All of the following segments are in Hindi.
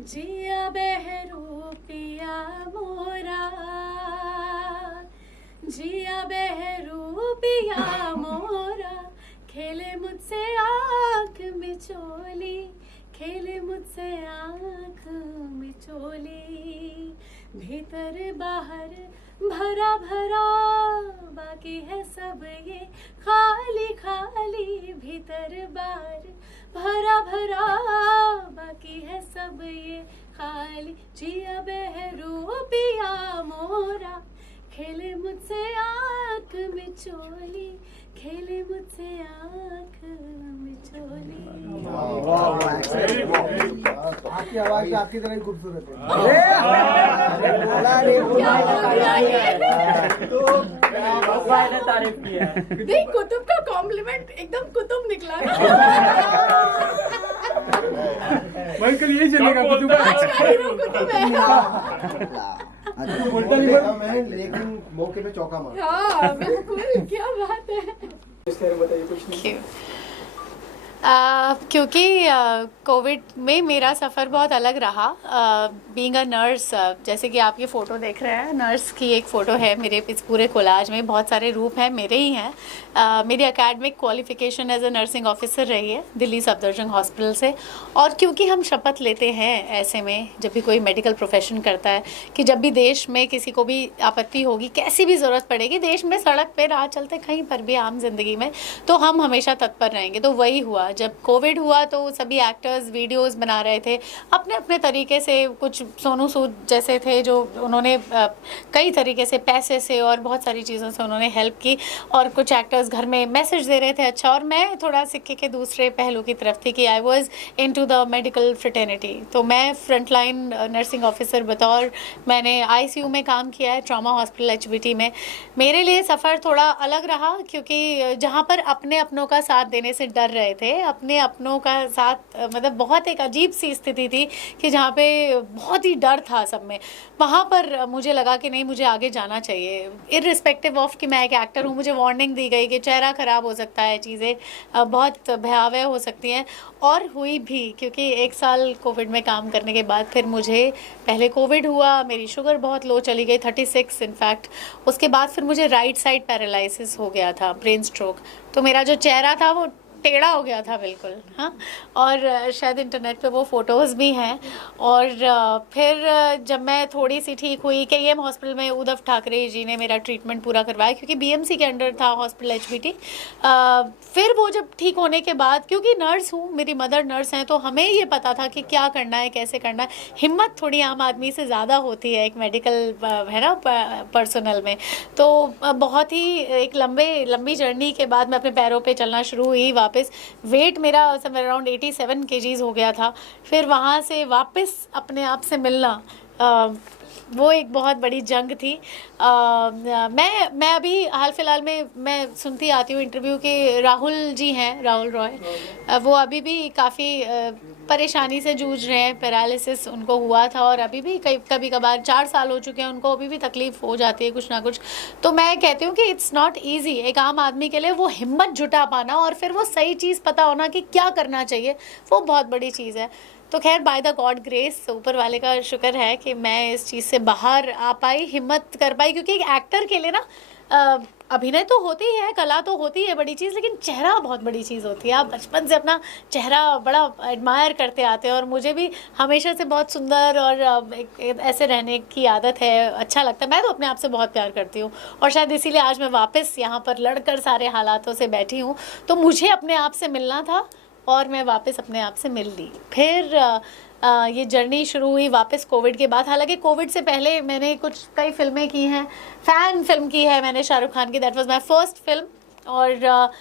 जिया बहरू पिया मोरा, जिया बहरू पिया मोरा, खेले मुझसे आँख में चोली, खेले मुझसे आँख में चोली। भीतर बाहर भरा भरा, बाकी है सब ये खाली खाली। भीतर बाहर भरा भरा, बाकी है सब ये खाली। जिया बहरू पिया मोरा, खेले मुझसे आँख में चोली, खेले मुझसे आँख में चोली। आपकी आवाज आपकी तरह ही खूबसूरत है। तारीफ की है। नहीं, कुतुब का कॉम्प्लीमेंट एकदम कुतुब निकला। वही कल यही चलेगा कुतुब बोलता नहीं मैं, लेकिन मौके पे चौका मार। हाँ बिल्कुल, क्या बात है। बताइए कुछ नहीं। क्योंकि कोविड में मेरा सफ़र बहुत अलग रहा। बीइंग अ नर्स, जैसे कि आप ये फ़ोटो देख रहे हैं, नर्स की एक फ़ोटो है मेरे इस पूरे कोलाज में। बहुत सारे रूप हैं, मेरे ही हैं। मेरी academic qualification as a nursing officer रही है दिल्ली सफदरजंग हॉस्पिटल से। और क्योंकि हम शपथ लेते हैं ऐसे में, जब भी कोई मेडिकल प्रोफेशन करता है, कि जब भी देश में किसी को भी आपत्ति होगी, कैसी भी ज़रूरत पड़ेगी, देश में सड़क पे राह चलते कहीं पर भी आम जिंदगी में, तो हम हमेशा तत्पर रहेंगे। तो वही हुआ जब कोविड हुआ, तो सभी एक्टर्स वीडियोस बना रहे थे अपने अपने तरीके से। कुछ सोनू सूद जैसे थे जो उन्होंने कई तरीके से, पैसे से और बहुत सारी चीज़ों से उन्होंने हेल्प की, और कुछ एक्टर्स घर में मैसेज दे रहे थे अच्छा। और मैं थोड़ा सिक्के के दूसरे पहलू की तरफ थी कि I was into the medical fraternity. तो मैं फ्रंटलाइन नर्सिंग ऑफिसर बतौर, मैंने आईसीयू में काम किया है, ट्रॉमा हॉस्पिटल एचबीटी में। मेरे लिए सफ़र थोड़ा अलग रहा, क्योंकि जहाँ पर अपने अपनों का साथ देने से डर रहे थे, अपने अपनों का साथ, मतलब बहुत एक अजीब सी स्थिति थी कि जहाँ पे बहुत ही डर था सब में, वहाँ पर मुझे लगा कि नहीं, मुझे आगे जाना चाहिए। इररिस्पेक्टिव ऑफ कि मैं एक एक्टर हूँ, मुझे वार्निंग दी गई कि चेहरा ख़राब हो सकता है, चीज़ें बहुत भयावह हो सकती हैं, और हुई भी। क्योंकि एक साल कोविड में काम करने के बाद फिर मुझे पहले कोविड हुआ, मेरी शुगर बहुत लो चली गई, 36 इनफैक्ट। उसके बाद फिर मुझे राइट साइड पैरालिसिस हो गया था, ब्रेन स्ट्रोक। तो मेरा जो चेहरा था वो टेढ़ा हो गया था बिल्कुल। हाँ, और शायद इंटरनेट पे वो फ़ोटोज़ भी हैं। और फिर जब मैं थोड़ी सी ठीक हुई, केईएम हॉस्पिटल में उद्धव ठाकरे जी ने मेरा ट्रीटमेंट पूरा करवाया, क्योंकि बीएमसी के अंडर था हॉस्पिटल एचबीटी। फिर वो जब ठीक होने के बाद, क्योंकि नर्स हूँ, मेरी मदर नर्स हैं, तो हमें ये पता था कि क्या करना है, कैसे करना है। हिम्मत थोड़ी आम आदमी से ज़्यादा होती है एक मेडिकल है ना पर्सनल में। तो बहुत ही एक लंबी जर्नी के बाद मैं अपने पैरों पे चलना शुरू हुई वापस। वेट मेरा समवेयर अराउंड 87 kgs हो गया था। फिर वहाँ से वापस अपने आप से मिलना, वो एक बहुत बड़ी जंग थी। मैं अभी हाल फिलहाल में मैं सुनती आती हूँ इंटरव्यू के, राहुल जी हैं, राहुल रॉय, वो अभी भी काफ़ी परेशानी से जूझ रहे हैं। पैरालिसिस उनको हुआ था, और अभी भी कभी कभार 4 साल हो चुके हैं उनको, अभी भी तकलीफ़ हो जाती है कुछ ना कुछ। तो मैं कहती हूँ कि इट्स नॉट ईजी एक आम आदमी के लिए वो हिम्मत जुटा पाना, और फिर वो सही चीज़ पता होना कि क्या करना चाहिए, वो बहुत बड़ी चीज़ है। तो खैर, बाय द गॉड ग्रेस, ऊपर वाले का शुक्र है कि मैं इस चीज़ से बाहर आ पाई, हिम्मत कर पाई। क्योंकि एक एक्टर के लिए ना अभिनय तो होती है, कला तो होती है बड़ी चीज़, लेकिन चेहरा बहुत बड़ी चीज़ होती है। आप बचपन से अपना चेहरा बड़ा एडमायर करते आते हैं, और मुझे भी हमेशा से बहुत सुंदर और ऐसे रहने की आदत है, अच्छा लगता है। मैं तो अपने आप से बहुत प्यार करती हूँ, और शायद इसीलिए आज मैं वापस यहाँ पर लड़कर सारे हालातों से बैठी हूँ। तो मुझे अपने आप से मिलना था, और मैं वापस अपने आप से मिल ली। फिर ये जर्नी शुरू हुई वापस कोविड के बाद। हालांकि कोविड से पहले मैंने कई फिल्में की हैं। फ़ैन फिल्म की है मैंने शाहरुख खान की, that was my first film. और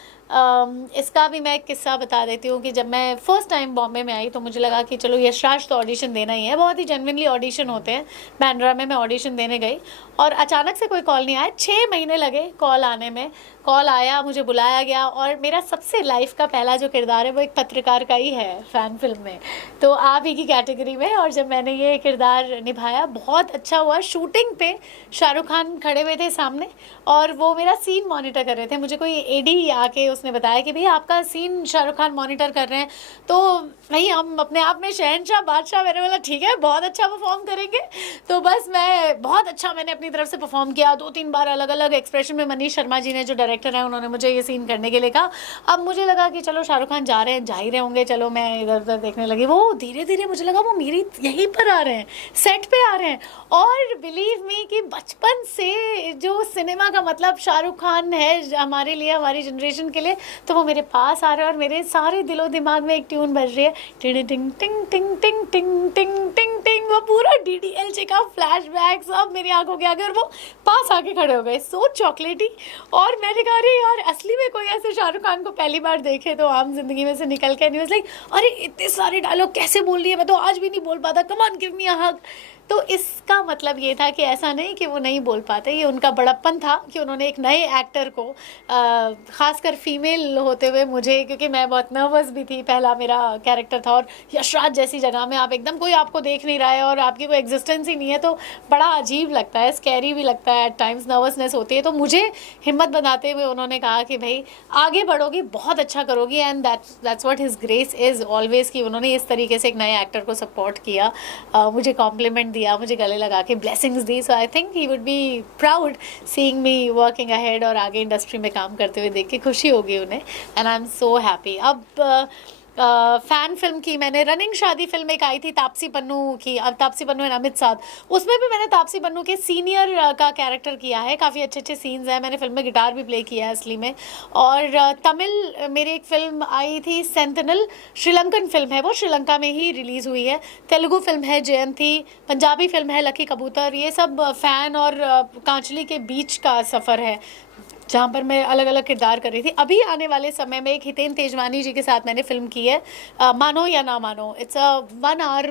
इसका भी मैं एक किस्सा बता देती हूँ कि जब मैं फ़र्स्ट टाइम बॉम्बे में आई, तो मुझे लगा कि चलो यशराज तो ऑडिशन देना ही है, बहुत ही जेन्युइनली ऑडिशन होते हैं। बैंड्रा में मैं ऑडिशन देने गई, और अचानक से कोई कॉल नहीं आया। 6 महीने लगे कॉल आने में। कॉल आया, मुझे बुलाया गया, और मेरा सबसे लाइफ का पहला जो किरदार है वो एक पत्रकार का ही है फ़ैन फिल्म में, तो आप ही की कैटेगरी में। और जब मैंने ये किरदार निभाया, बहुत अच्छा हुआ। शूटिंग पे शाहरुख खान खड़े हुए थे सामने, और वो मेरा सीन मॉनिटर कर रहे थे। मुझे कोई एडी आके उसने बताया कि भाई आपका सीन शाहरुख खान मॉनिटर कर रहे हैं, तो भाई हम अपने आप में शहनशाह बादशाह, मैंने बोला ठीक है बहुत अच्छा परफॉर्म करेंगे। तो बस मैं बहुत अच्छा मैंने अपनी तरफ से परफॉर्म किया, 2-3 बार अलग अलग एक्सप्रेशन में। मनीष शर्मा जी ने जो डायरेक्टर हैं उन्होंने मुझे ये सीन करने के लिए कहा। अब मुझे लगा कि चलो शाहरुख खान जा रहे हैं, जा ही रहे होंगे, चलो मैं इधर उधर देखने लगी। वो धीरे धीरे मुझे लगा वो मेरी यहीं पर आ रहे हैं, सेट पे आ रहे हैं। और बिलीव मी कि बचपन से जो सिनेमा का मतलब शाहरुख खान है हमारे लिए, हमारी जनरेशन के लिए, तो वो मेरे पास आ रहे हैं और मेरे सारे दिलो दिमाग में एक ट्यून बज रही है, टिंग टिंग टिंग टिंग टिंग टिंग टिंग टिंग टिंग। वो पूरा DDLJ का फ्लैशबैक सब मेरी आंखों के आगे, और वो पास आके खड़े हो गए, सो चॉकलेटी। और मैंने कहा अरे यार असली में कोई ऐसे शाहरुख खान को पहली बार देखे तो आम जिंदगी में से निकल के, न्यूज़ लाइक अरे इतने सारे डायलॉग कैसे बोल रही है, मैं तो आज भी नहीं बोल पाता, कम ऑन गिव मी अ हग। तो इसका मतलब ये था कि ऐसा नहीं कि वो नहीं बोल पाते, ये उनका बड़प्पन था कि उन्होंने एक नए एक्टर को, खासकर फीमेल होते हुए मुझे, क्योंकि मैं बहुत नर्वस भी थी, पहला मेरा कैरेक्टर था, और यशराज जैसी जगह में आप एकदम कोई आपको देख नहीं रहा है और आपकी कोई एग्जिस्टेंस ही नहीं है, तो बड़ा अजीब लगता है, स्कैरी भी लगता है, एट टाइम्स नर्वसनेस होती है। तो मुझे हिम्मत बनाते हुए उन्होंने कहा कि भाई आगे बढ़ोगी, बहुत अच्छा करोगी, and that's what his grace is always, कि उन्होंने इस तरीके से एक नए एक्टर को सपोर्ट किया, मुझे कॉम्प्लीमेंट दिया, मुझे गले लगा के blessings the. So I think he would be proud seeing me working ahead, और आगे इंडस्ट्री में काम करते हुए देख के खुशी होगी उन्हें, and I am so happy. अब फ़ैन फिल्म की मैंने, रनिंग शादी फिल्म एक आई थी तापसी पन्नू की, अब तापसी पन्नू एंड अमित साध, उसमें भी मैंने तापसी पन्नू के सीनियर का कैरेक्टर किया है। काफ़ी अच्छे अच्छे सीन्स हैं, मैंने फिल्म में गिटार भी प्ले किया है असली में। और तमिल मेरी एक फिल्म आई थी सेंटिनल, श्रीलंकन फिल्म है, वो श्रीलंका में ही रिलीज़ हुई है। तेलुगु फिल्म है जयंती, पंजाबी फिल्म है लकी कबूतर। ये सब फ़ैन और कांचली के बीच का सफ़र है, जहाँ पर मैं अलग अलग किरदार कर रही थी। अभी आने वाले समय में एक हितेन तेजवानी जी के साथ मैंने फिल्म की है, मानो या ना मानो। इट्स अ 1 आवर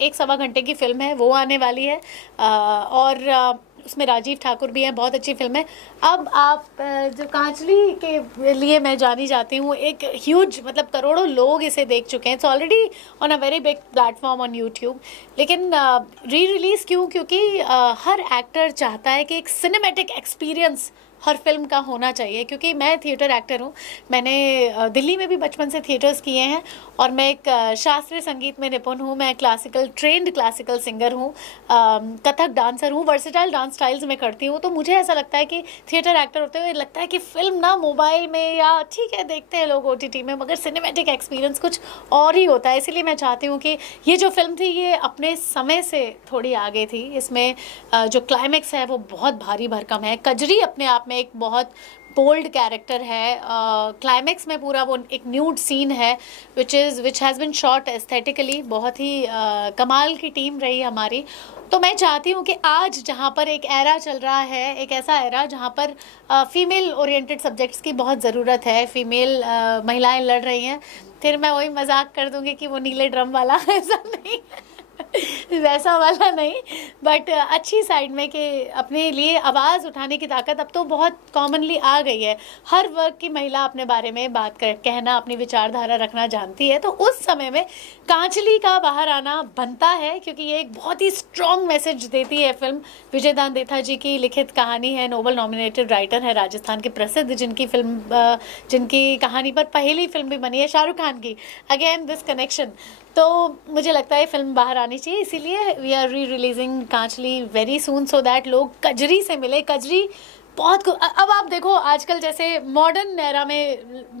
एक सवा घंटे की फिल्म है, वो आने वाली है। और उसमें राजीव ठाकुर भी हैं, बहुत अच्छी फिल्म है। अब आप जो कांचली के लिए मैं जानी जाती हूँ, एक ह्यूज मतलब करोड़ों लोग इसे देख चुके हैं, it's already on a very big platform on YouTube. लेकिन री रिलीज़ क्यों? क्योंकि हर एक्टर चाहता है कि एक सिनेमैटिक एक्सपीरियंस हर फिल्म का होना चाहिए। क्योंकि मैं थिएटर एक्टर हूँ, मैंने दिल्ली में भी बचपन से थिएटर्स किए हैं, और मैं एक शास्त्रीय संगीत में निपुण हूँ, मैं ट्रेंड क्लासिकल सिंगर हूँ, कथक डांसर हूँ, वर्सेटाइल डांस स्टाइल्स में करती हूँ। तो मुझे ऐसा लगता है कि थिएटर एक्टर होते हुए लगता है कि फिल्म ना मोबाइल में, या ठीक है देखते हैं लोग OTT में, मगर सिनेमैटिक एक्सपीरियंस कुछ और ही होता है। इसीलिए मैं चाहती हूँ कि ये जो फिल्म थी ये अपने समय से थोड़ी आगे थी। इसमें जो क्लाइमैक्स है वो बहुत भारी भरकम है। कजरी अपने आप में एक बहुत बोल्ड कैरेक्टर है। क्लाइमैक्स में पूरा वो एक न्यूड सीन है which has been shot aesthetically. बहुत ही कमाल की टीम रही हमारी। तो मैं चाहती हूँ कि आज जहाँ पर एक एरा चल रहा है, एक ऐसा एरा जहाँ पर फीमेल ओरिएंटेड सब्जेक्ट्स की बहुत ज़रूरत है, फीमेल महिलाएं लड़ रही हैं। फिर मैं वही मजाक कर दूँगी कि वो नीले ड्रम वाला ऐसा नहीं वैसा वाला नहीं, बट अच्छी साइड में कि अपने लिए आवाज़ उठाने की ताकत अब तो बहुत कॉमनली आ गई है। हर वर्ग की महिला अपने बारे में बात कहना, अपनी विचारधारा रखना जानती है। तो उस समय में कांचली का बाहर आना बनता है, क्योंकि ये एक बहुत ही स्ट्रॉन्ग मैसेज देती है फिल्म। विजय दान देथा जी की लिखित कहानी है, नोबल नॉमिनेटेड राइटर है राजस्थान के प्रसिद्ध, जिनकी कहानी पर पहली फिल्म भी बनी है शाहरुख खान की, अगेन दिस कनेक्शन। तो मुझे लगता है फिल्म बाहर आनी चाहिए, इसीलिए वी आर री releasing Kaanchli very soon, so that लोग कजरी से मिले। कजरी बहुत अब आप देखो आजकल जैसे मॉडर्न एरा में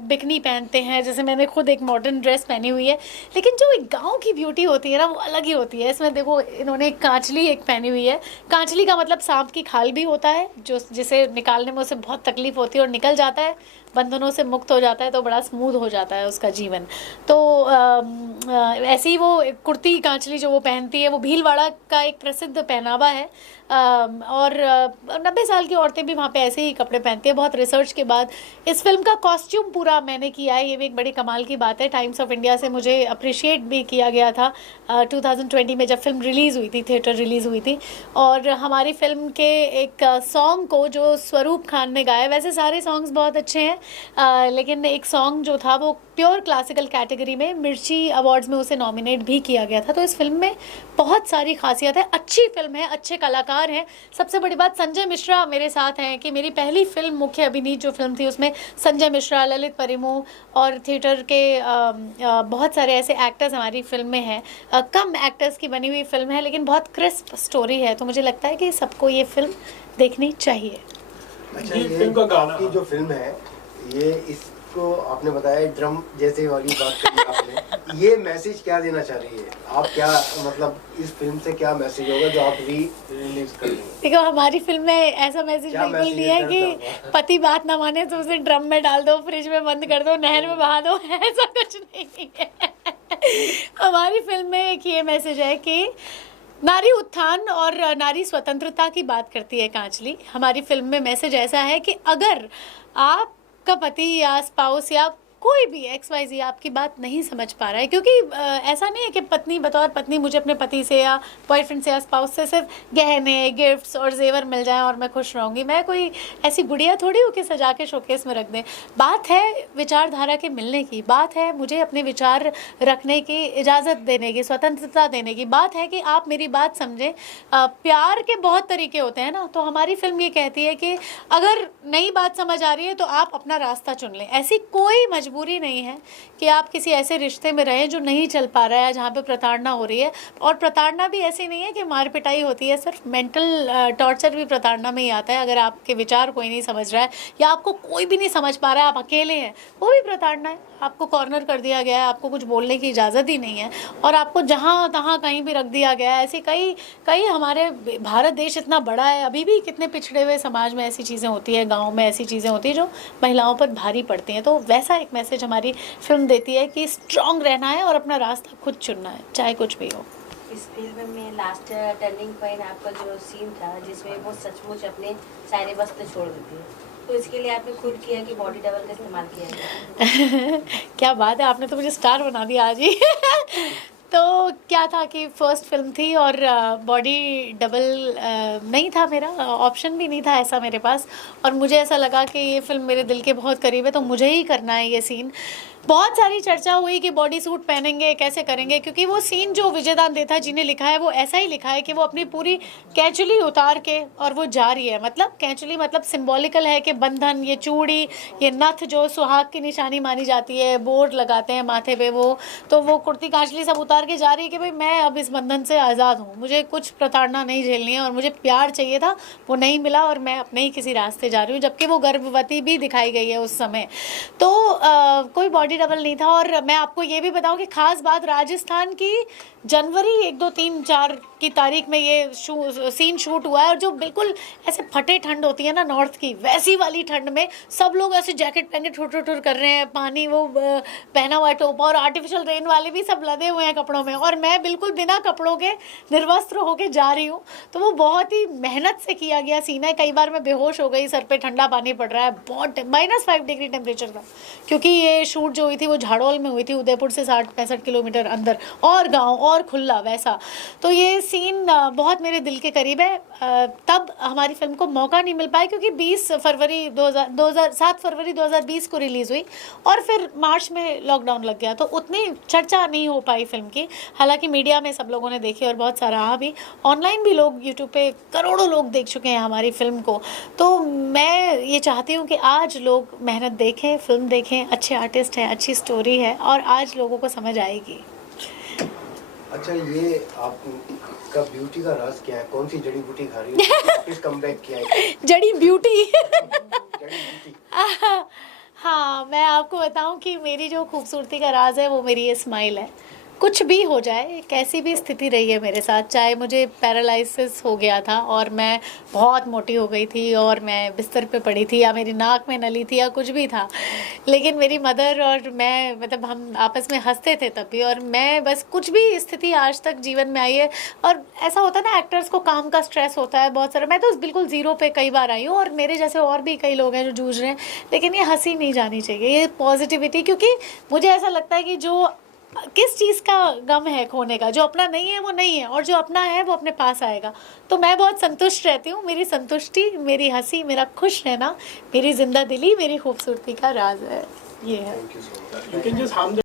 बिकनी पहनते हैं, जैसे मैंने खुद एक मॉडर्न ड्रेस पहनी हुई है, लेकिन जो एक गांव की ब्यूटी होती है ना वो अलग ही होती है। इसमें देखो इन्होंने एक कांचली एक पहनी हुई है। कांचली का मतलब सांप की खाल भी होता है, जिसे निकालने में उसे बहुत तकलीफ होती है और निकल जाता है, बंधनों से मुक्त हो जाता है, तो बड़ा स्मूथ हो जाता है उसका जीवन। तो ऐसे ही वो कुर्ती कांचली जो वो पहनती है वो भीलवाड़ा का एक प्रसिद्ध पहनावा है। और 90 साल की औरतें भी वहाँ पे ऐसे ही कपड़े पहनती है। बहुत रिसर्च के बाद इस फिल्म का कॉस्ट्यूम पूरा मैंने किया है, ये भी एक बड़ी कमाल की बात है। टाइम्स ऑफ इंडिया से मुझे अप्रिशिएट भी किया गया था 2020 में जब फिल्म रिलीज़ हुई थी, थिएटर रिलीज़ हुई थी। और हमारी फिल्म के एक सॉन्ग को जो स्वरूप खान ने गाया, वैसे सारे सॉन्ग्स बहुत अच्छे हैं, लेकिन एक सॉन्ग जो था वो प्योर क्लासिकल कैटेगरी में मिर्ची अवार्ड्स में उसे नॉमिनेट भी किया गया था। तो इस फिल्म में बहुत सारी खासियत है, अच्छी फिल्म है, अच्छे कलाकार हैं। सबसे बड़ी बात संजय मिश्रा मेरे साथ हैं कि मेरी पहली फिल्म मुख्य अभिनीत जो फिल्म थी उसमें संजय मिश्रा, ललित परिमू और थिएटर के बहुत सारे ऐसे एक्टर्स हमारी फिल्म में हैं। कम एक्टर्स की बनी हुई फिल्म है लेकिन बहुत क्रिस्प स्टोरी है, तो मुझे लगता है कि सबको ये फिल्म देखनी चाहिए। अच्छा, ये फिल्म का गाना की जो फिल्म है, ये इसको आपने बताया ड्रम जैसे वाली बात करी आपने, ये मैसेज क्या देना चाह रही है आप? क्या मतलब इस फिल्म से क्या मैसेज होगा जो आप रिलीज कर रही हैं? देखो, हमारी फिल्म में ऐसा मैसेज बिल्कुल नहीं है कि पति बात ना माने तो उसे ड्रम में डाल दो, फ्रिज में बंद कर दो, नहर में बहा दो, ऐसा कुछ नहीं है। हमारी फिल्म में एक ये मैसेज है कि नारी उत्थान और नारी स्वतंत्रता की बात करती है कांचली। हमारी फिल्म में मैसेज ऐसा है कि अगर आपका पति या स्पाउस या कोई भी XYZ आपकी बात नहीं समझ पा रहा है, क्योंकि ऐसा नहीं है कि पत्नी बतौर पत्नी मुझे अपने पति से या बॉयफ्रेंड से या स्पाउस से सिर्फ गहने, गिफ्ट्स और जेवर मिल जाएं और मैं खुश रहूँगी। मैं कोई ऐसी गुड़िया थोड़ी हूँ कि सजा के शोकेस में रख दें। बात है विचारधारा के मिलने की, बात है मुझे अपने विचार रखने की इजाज़त देने की, स्वतंत्रता देने की, बात है कि आप मेरी बात समझें। प्यार के बहुत तरीके होते हैं ना, तो हमारी फिल्म ये कहती है कि अगर नई बात समझ आ रही है तो आप अपना रास्ता चुन लें। ऐसी कोई मजबूरी नहीं है कि आप किसी ऐसे रिश्ते में रहें जो नहीं चल पा रहा है, जहाँ पे प्रताड़ना हो रही है। और प्रताड़ना भी ऐसी नहीं है कि मार पिटाई होती है, सिर्फ मेंटल टॉर्चर भी प्रताड़ना में ही आता है। अगर आपके विचार कोई नहीं समझ रहा है या आपको कोई भी नहीं समझ पा रहा है, आप अकेले हैं, वो भी प्रताड़ना है। आपको कॉर्नर कर दिया गया है, आपको कुछ बोलने की इजाज़त ही नहीं है और आपको जहाँ तहाँ कहीं भी रख दिया गया है। ऐसी कई हमारे भारत देश इतना बड़ा है, अभी भी कितने पिछड़े हुए समाज में ऐसी चीज़ें होती है, गाँव में ऐसी चीज़ें होती है जो महिलाओं पर भारी पड़ती हैं। तो वैसा एक मैसेज हमारी फिल्म देती है कि स्ट्रॉन्ग रहना है और अपना रास्ता खुद चुनना है, चाहे कुछ भी हो। इस फिल्म में लास्ट टर्निंग पॉइंट आपका जो सीन था जिसमें वो सचमुच अपने सारे वस्त्र छोड़ देती है, तो इसके लिए आपने खुद किया कि बॉडी डबल का इस्तेमाल किया? क्या बात है, आपने तो मुझे स्टार बना दिया आज ही। तो क्या था कि फर्स्ट फिल्म थी और बॉडी डबल नहीं था, मेरा ऑप्शन भी नहीं था ऐसा मेरे पास। और मुझे ऐसा लगा कि ये फिल्म मेरे दिल के बहुत करीब है, तो मुझे ही करना है ये सीन। बहुत सारी चर्चा हुई कि बॉडी सूट पहनेंगे, कैसे करेंगे, क्योंकि वो सीन जो विजय दान देथा जी ने लिखा है वो ऐसा ही लिखा है कि वो अपनी पूरी कैंचुली उतार के और वो जा रही है। मतलब कैंचुली मतलब सिंबॉलिकल है कि बंधन, ये चूड़ी, ये नथ जो सुहाग की निशानी मानी जाती है, बोर्ड लगाते हैं माथे पे वो, तो वो कुर्ती कांचली सब उतार के जा रही है कि भाई मैं अब इस बंधन से आज़ाद हूँ, मुझे कुछ प्रताड़ना नहीं झेलनी है और मुझे प्यार चाहिए था, वो नहीं मिला और मैं अपने ही किसी रास्ते जा रही हूँ। जबकि वो गर्भवती भी दिखाई गई है उस समय। तो कोई बॉडी डबल नहीं था। और मैं आपको ये भी बताऊं कि खास बात, राजस्थान की जनवरी 1, 2, 3, 4 की तारीख में ये सीन शूट हुआ है और जो बिल्कुल ऐसे फटे ठंड होती है ना नॉर्थ की, वैसी वाली ठंड में सब लोग ऐसे जैकेट पहन के ठुर कर रहे हैं, पानी वो पहना हुआ है टोपा, और आर्टिफिशियल रेन वाले भी सब लदे हुए हैं कपड़ों में, और मैं बिल्कुल बिना कपड़ों के निर्वस्त्र होके जा रही हूँ। तो वो बहुत ही मेहनत से किया गया सीन है। कई बार मैं बेहोश हो गई, सर पे ठंडा पानी पड़ रहा है, बहुत -5 डिग्री टेम्परेचर था, क्योंकि ये शूट जो हुई थी वो झाड़ोल में हुई थी, उदयपुर से 60-65 किलोमीटर अंदर, और गाँव और खुला वैसा। तो ये सीन बहुत मेरे दिल के करीब है। तब हमारी फिल्म को मौका नहीं मिल पाया क्योंकि 7 फरवरी 2020 को रिलीज़ हुई और फिर मार्च में लॉकडाउन लग गया, तो उतनी चर्चा नहीं हो पाई फिल्म की। हालांकि मीडिया में सब लोगों ने देखी और बहुत सराहा भी, ऑनलाइन भी लोग, यूट्यूब पे करोड़ों लोग देख चुके हैं हमारी फिल्म को। तो मैं ये चाहती हूँ कि आज लोग मेहनत देखें, फिल्म देखें, अच्छे आर्टिस्ट हैं, अच्छी स्टोरी है और आज लोगों को समझ आएगी। अच्छा, ये आपका ब्यूटी का राज क्या है? कौन सी जड़ी बूटी खा रही है? वापस कमबैक किया है? जड़ी ब्यूटी। जड़ी बूटी। हाँ, मैं आपको बताऊं कि मेरी जो खूबसूरती का राज है वो मेरी ये स्माइल है। कुछ भी हो जाए, कैसी भी स्थिति रही है मेरे साथ, चाहे मुझे पैरालिसिस हो गया था और मैं बहुत मोटी हो गई थी और मैं बिस्तर पे पड़ी थी, या मेरी नाक में नली थी, या कुछ भी था, लेकिन मेरी मदर और मैं, मतलब हम आपस में हंसते थे तब भी। और मैं बस, कुछ भी स्थिति आज तक जीवन में आई है, और ऐसा होता है ना, एक्टर्स को काम का स्ट्रेस होता है बहुत सारा, मैं तो बिल्कुल ज़ीरो पे कई बार आई हूँ और मेरे जैसे और भी कई लोग हैं जो जूझ रहे हैं। लेकिन ये हंसी नहीं जानी चाहिए, ये पॉजिटिविटी, क्योंकि मुझे ऐसा लगता है कि जो किस चीज़ का गम है खोने का? जो अपना नहीं है वो नहीं है, और जो अपना है वो अपने पास आएगा। तो मैं बहुत संतुष्ट रहती हूँ। मेरी संतुष्टि, मेरी हंसी, मेरा खुश रहना, मेरी जिंदा दिली, मेरी खूबसूरती का राज है। ये है। Thank you so much. You can just hum the